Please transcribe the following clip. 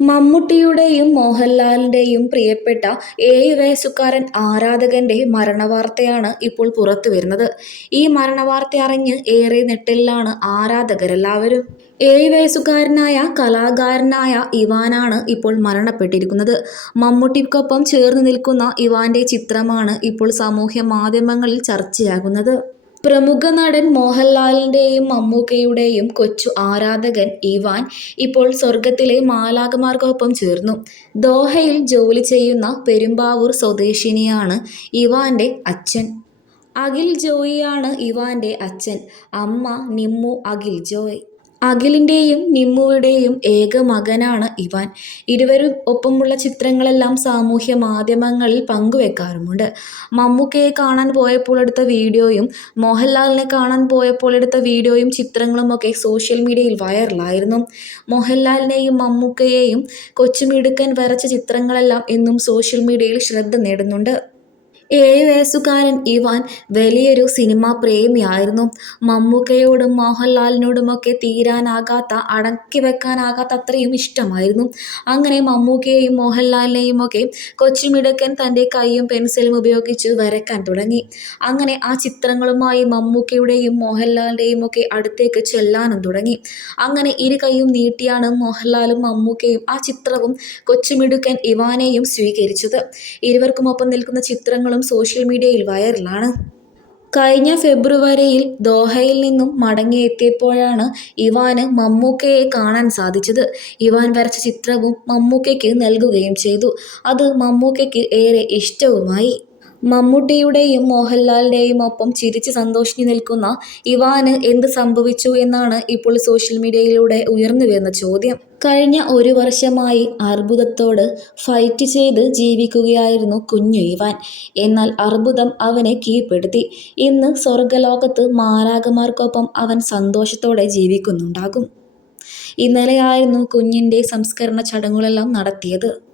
മമ്മൂട്ടിയുടെയും മോഹൻലാലിന്റെയും പ്രിയപ്പെട്ട ഏഴ് വയസ്സുകാരൻ ആരാധകന്റെ മരണവാർത്തയാണ് ഇപ്പോൾ പുറത്തു വരുന്നത് ഈ മരണവാർത്ത അറിഞ്ഞ് ഏറെ നെട്ടിലാണ് ആരാധകരെല്ലാവരും. ഏഴ് വയസ്സുകാരനായ കലാകാരനായ ഇവാനാണ് ഇപ്പോൾ മരണപ്പെട്ടിരിക്കുന്നത്. മമ്മൂട്ടിക്കൊപ്പം ചേർന്ന് നിൽക്കുന്ന ഇവാന്റെ ചിത്രമാണ് ഇപ്പോൾ സാമൂഹ്യ മാധ്യമങ്ങളിൽ ചർച്ചയാകുന്നത്. പ്രമുഖ നടൻ മോഹൻലാലിന്റെയും മമ്മൂക്കയുടെയും കൊച്ചു ആരാധകൻ ഇവാൻ ഇപ്പോൾ സ്വർഗത്തിലെ മാലാഖമാർക്കൊപ്പം ചേർന്നു. ദോഹയിൽ ജോലി ചെയ്യുന്ന പെരുമ്പാവൂർ സ്വദേശിനിയാണ് ഇവാന്റെ അച്ഛൻ. അഖിൽ ജോയിയാണ് ഇവാന്റെ അച്ഛൻ. അമ്മ നിമ്മു അഖിൽ ജോയ്. അഖിലിന്റെയും നിമ്മുവിടെയും ഏക മകനാണ് ഇവാൻ. ഇരുവരും ഒപ്പമുള്ള ചിത്രങ്ങളെല്ലാം സാമൂഹ്യ മാധ്യമങ്ങളിൽ പങ്കുവെക്കാറുമുണ്ട്. മമ്മൂക്കയെ കാണാൻ പോയപ്പോൾ എടുത്ത വീഡിയോയും മോഹൻലാലിനെ കാണാൻ പോയപ്പോൾ എടുത്ത വീഡിയോയും ചിത്രങ്ങളുമൊക്കെ സോഷ്യൽ മീഡിയയിൽ വൈറലായിരുന്നു. മോഹൻലാലിനെയും മമ്മൂക്കയെയും കൊച്ചുമിടുക്കൻ വരച്ച ചിത്രങ്ങളെല്ലാം ഇന്നും സോഷ്യൽ മീഡിയയിൽ ശ്രദ്ധ നേടുന്നുണ്ട്. ഏഴ് വയസ്സുകാരൻ ഇവാൻ വലിയൊരു സിനിമാ പ്രേമിയായിരുന്നു മമ്മൂക്കയോടും മോഹൻലാലിനോടുമൊക്കെ തീരാനാകാത്ത അടക്കി വെക്കാനാകാത്ത അത്രയും ഇഷ്ടമായിരുന്നു. അങ്ങനെ മമ്മൂക്കയെയും മോഹൻലാലിനെയും ഒക്കെ കൊച്ചുമിടുക്കൻ തന്റെ കൈയും പെൻസിലും ഉപയോഗിച്ച് വരയ്ക്കാൻ തുടങ്ങി. അങ്ങനെ ആ ചിത്രങ്ങളുമായി മമ്മൂക്കയുടെയും മോഹൻലാലിന്റെയും ഒക്കെ അടുത്തേക്ക് ചെല്ലാനും തുടങ്ങി. അങ്ങനെ ഇരു കൈയും നീട്ടിയാണ് മോഹൻലാലും മമ്മൂക്കയും ആ ചിത്രവും കൊച്ചുമിടുക്കൻ ഇവാനെയും സ്വീകരിച്ചത്. ഇരുവർക്കുമൊപ്പം നിൽക്കുന്ന ചിത്രങ്ങളും സോഷ്യൽ മീഡിയയിൽ വൈറലാണ്. കഴിഞ്ഞ ഫെബ്രുവരിയിൽ ദോഹയിൽ നിന്നും മടങ്ങിയെത്തിയപ്പോഴാണ് ഇവാന് മമ്മൂക്കയെ കാണാൻ സാധിച്ചത്. ഇവാൻ വരച്ച ചിത്രവും മമ്മൂക്കയ്ക്ക് നൽകുകയും ചെയ്തു. അത് മമ്മൂക്കയ്ക്ക് ഏറെ ഇഷ്ടവുമായി. മമ്മൂട്ടിയുടെയും മോഹൻലാലിന്റെയും ഒപ്പം ചിരിച്ച് സന്തോഷിച്ചു നിൽക്കുന്ന ഇവാന് എന്ത് സംഭവിച്ചു എന്നാണ് ഇപ്പോൾ സോഷ്യൽ മീഡിയയിലൂടെ ഉയർന്നു വരുന്ന ചോദ്യം. കഴിഞ്ഞ ഒരു വർഷമായി അർബുദത്തോട് ഫൈറ്റ് ചെയ്ത് ജീവിക്കുകയായിരുന്നു കുഞ്ഞു ഇവാൻ. എന്നാൽ അർബുദം അവനെ കീഴ്പ്പെടുത്തി. ഇന്ന് സ്വർഗലോകത്ത് മാരാകമാർക്കൊപ്പം അവൻ സന്തോഷത്തോടെ ജീവിക്കുന്നുണ്ടാകും. ഇന്നലെയായിരുന്നു കുഞ്ഞിന്റെ സംസ്കരണ ചടങ്ങുകളെല്ലാം നടത്തിയത്.